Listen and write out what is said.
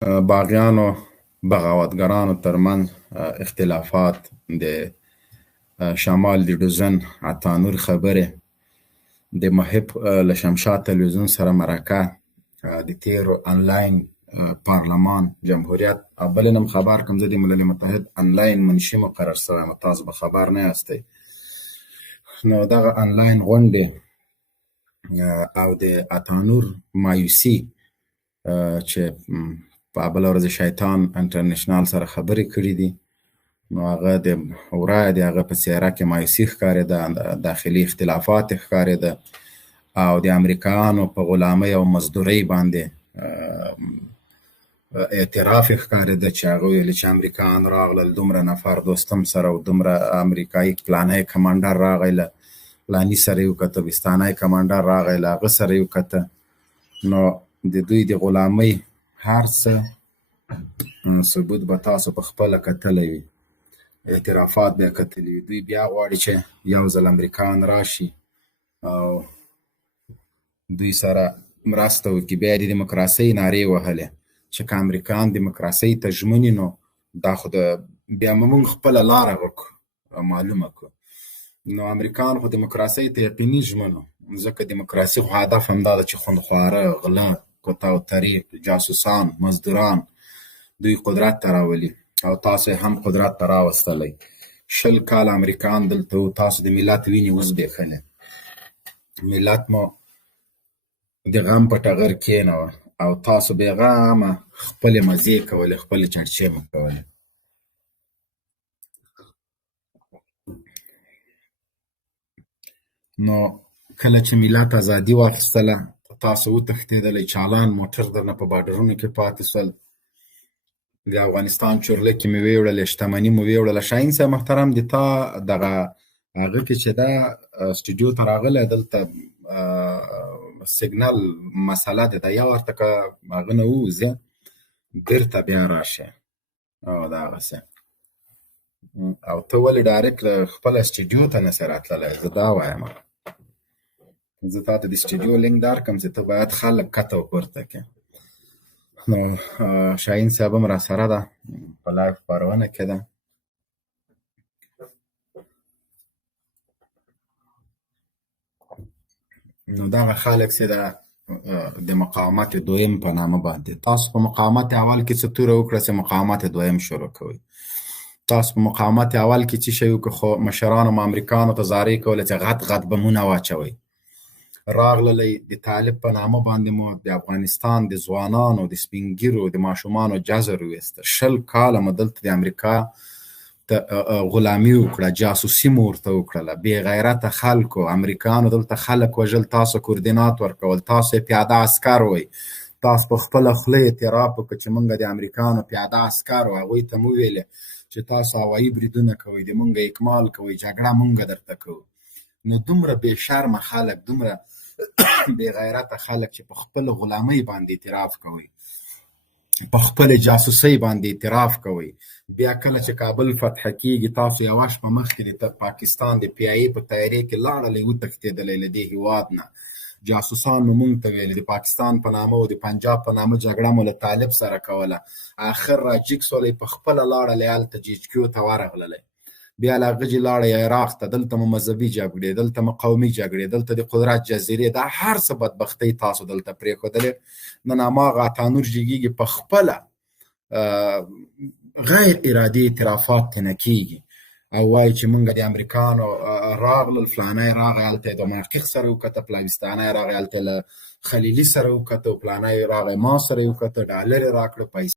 باغیانو بغاوتګرانو ترمنځ اختلافات د شمال د ډوزن عطانور خبرې د محب له شمشاد تلویزیون سره مرکه د تیرو انلاین پارلمان جمهوریت او بل نم خبر کوم زه د ملل متحد انلاین منشي مقرر شوی یم تاسو به خبر نه یاستئ نو دغه انلاین غونډې او د عطانور مایوسي چې په بله ورځ شیطان انټرنیشنال سره خبرې کړي دي نو هغه د ورایه د هغه په څېره کې مایوسي ښکارېده داخلي اختلافات یې ښکارېده او د امریکایانو په غلامۍ او مزدورۍ باندې اعتراف یې ښکارېده چې هغه ویل چې امریکایان راغلل دومره نفر دوستم سره او دومره امریکایي پلانی کمانډر راغی له پلاني سره یې وکته ویستانی کمانډر راغی له هغه سره یې وکته نو د دوی د غلامۍ هر څه ثبوت به تاسو په خپله کتلی وي اعترافات به یې کتلي وي دوی بیا غواړي چې یو ځل امریکایان راشي او دوی سره مرسته وکړي بیا یې د دیموکراسۍ نارې وهلې چې که امریکایان دیموکراسۍ ته ژمني نو دا خو بیا موږ خپله لاره وکړو معلومه کړو نو امریکایان خو دیموکراسۍ ته یقیني ژمنو ځکه دیموکراسي خو هدف همدا ده چې خوندخواره غله کوته او طریق جاسوسان مزدوران دوی قدرت ته راولي او تاسو هم قدرت ته راوستلی 20 کاله امریکایان دلته وو تاسو د ملت وینې وزبېښلې ملت مو د غم په ټغر کېنوه او تاسو بېغمه خپلې مزې کولې خپلې چڼچې مو کولې نو کله چې ملت ازادي واخیستله تاسو وتښتېدلی چالان موټر درنه په باډرونو کې پاتې سول د افغانستان چورله کې مې ویوړلې شتمني مو ویوړله شاهین صاحب محترم د تا دغه هغه کې چې دا سټوډیو ته راغلی دلته سیګنل مسله ده دا یا ورته که هغه نه ووځې بېرته بیا راشې او دغسې او ته ولې ډایرکټ خپله سټوډیو ته نسې راتللی زه دا وایم زه تا ته د سټوډیو لینک درکړم چې ته باید خلک کته او پورته کړې نو شاهین صاحب هم راسره ده په لایو خپرونه کې ده نو دغه خلک چې د مقاومت دویم په نامه باندې تاسو په مقاومت اول کې څه توره وکړه چې مقاومت دویم شروع کوئ تاسو په مقاومت اول کې څه شی وکړه خو مشرانو مو امریکانو ته زارۍ کوله چې غټ غټ بمونه واچوئ راغللی د طالب په نامه باندې مو د افغانستان د ځوانانو د سپین ږیرو د ماشومانو جزر وویسته 20 کاله مو دلته د امریکا غلامي وکړه جاسوسي مو ورته وکړله بې غیرته خلکو امریکایانو دلته خلک وژل تاسو کوردینات ورکول تاسو یې پیاده عسکر وئ تاسو په خپله خوله اعتراف وکړه چې موږ د امریکایانو پیاده عسکر وو هغوی ته مو ویلې چې تاسو هوایي بریدونه کوئ د موږ اکمال کوئ جګړه موږ درته کوو نو دومره بې شرمه خلک دومره بې غیرته خلک چې په خپله غلامۍ باندې اعتراف کوئ په خپلې جاسوسۍ باندې اعتراف کوئ بیا کله چې کابل فتح کېږي تاسو یوه شپه مخکې د پاکستان د پی ای په تیارې کې لاړلی وتښتېدلی له دې هېواد نه جاسوسان مو موږ ته ویلې د پاکستان په نامه او د پنجاب په نامه جګړه مو له طالب سره کوله آخر را جګ سولی په خپله لاړلی هلته جیچکیو ته ورغللی بیا له هغه جې لاړی عراق ته دلته مو مذهبي جګړې دلته مو قومي جګړې دلته د قدرت جزیرې دا هر څه بدبختۍ تاسو دلته پرېښودلې نن هماغه عطانور جګیږي په خپله غیر ارادي اعترافات ترې نه کېږي او وایي چې موږ د امریکایانو راغلل فلانی راغی هلته یې د محقق سره وکته پلاویستانی راغی هلته یې له خلیلي سره وکته او فلانی راغی ما سره یې وکته ډالر یې راکړه پیسې